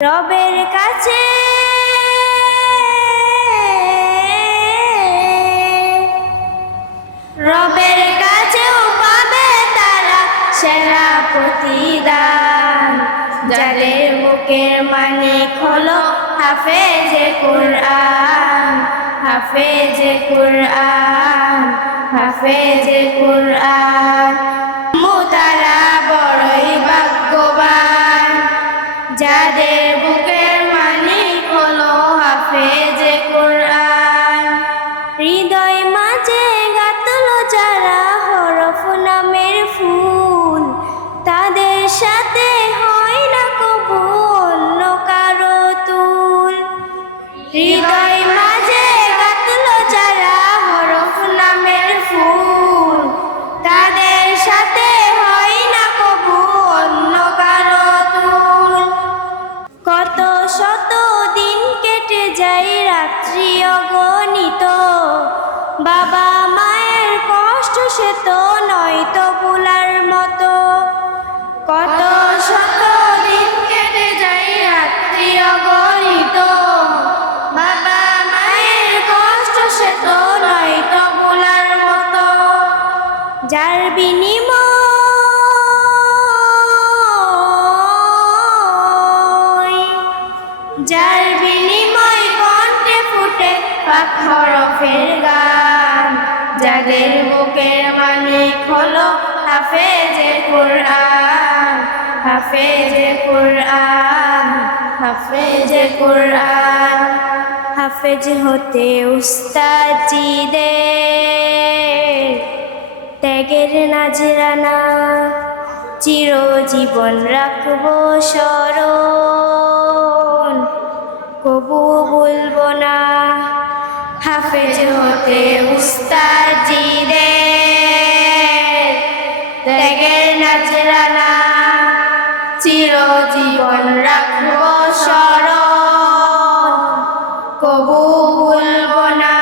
রবের কাছে রবের কাছেও পাবে তারা সেরা প্রতিদান, যাদের বুকের মালিক হলো হাফেজে কুরআন, হাফেজে কুরআন, হাফেজে কুরআন। তারা বড়ই ভাগ্যবান, যাদের বুকের মালিক হলো হাফেজে কুরআন। হৃদয় মাঝে গাঁথলো যারা হরফ নামের ফুল, তাদের সাথে হয় না কবু অন্য কারো তুল। হৃদয় মাঝে গাঁথলো যারা হরফ নামের ফুল, তাদের সাথে হয় না কবু অন্য কারো তুল। কত শত দিন কেটে যায় রাত্রি অগণিত, বাবা মায়ের কষ্ট সে তো নয়তো ভোলার মতো। কত শত দিন কেটে যায় রাত্রি অগণিত, বাবা মায়ের কষ্ট সে তো নয়তো ভোলার মতো। যার বিনিময় কণ্ঠে ফুটে পাক হরফের গান, যাদের বুকের মালিক হলো হাফেজে কুরআন, হাফেজে কুরআন, হাফেজে কুরআন। হাফেজ হতে উস্তাদজিদের ত্যাগের নাজরানা চিরজীবন রাখবো স্মরণ, কবু ভুলবো না। হাফেজ হতে উস্তাদজিদের ত্যাগের নাজরানা চিরজীবন রাখবো স্মরণ, কবু ভুলবো না।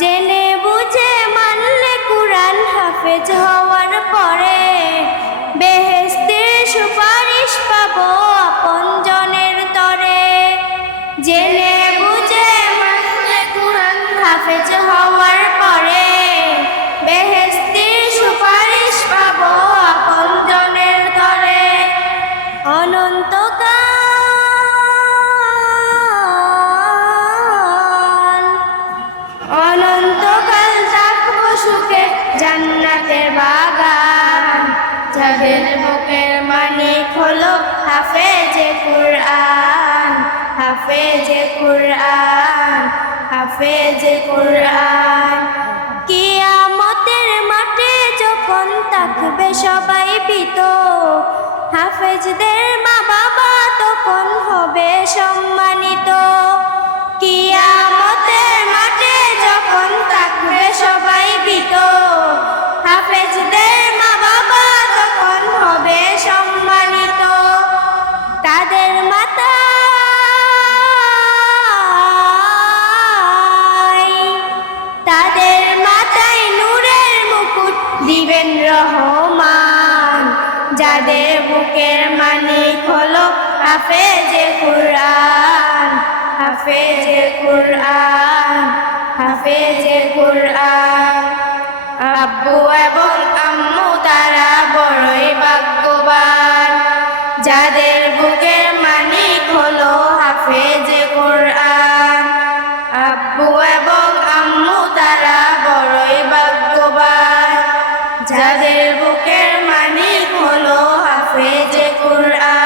জেনে বুঝে মানলে কুরআন হাফেজ হওয়ার পরে, বেহেশতের সুপারিশ পাবো আপনজনের তরে। জেনে বুঝে মানলে কুরআন হাফেজ হওয়ার পরে, বেহেশতের সুপারিশ পাবো আপনজনের তরে। অনন্তকাল থাকবো সুখে জান্নাতের বাগান, যাদের বুকের মালিক হলো হাফেজে কুরআন, হাফেজে কুরআন, হাফেজে কুরআন। কিয়ামতের মাঠে যখন থাকবে সবাই ভীত, হাফেজদের মা বাবা তখন হবে সম্মানিত। কিয়ামতের মাঠে যখন থাকবে সবাই ভীত, হাফেজদের মা বাবা তখন হবে সম্মানিত। তাদের মাথায় নূরের মুকুট দিবেন রহমান, যাদের বুকের মালিক হলো হাফেজে কুরআন, হাফেজে কুরআন, হাফেজে কুরআন। আব্বু এবং আম্মু তারা বড়ই ভাগ্যবান, যাদের বুকের মালিক হলো হাফেজে কুরআন। আব্বু এবং আম্মু তারা বড়ই ভাগ্যবান, যাদের বুকের মালিক হলো হাফেজে কুরআন।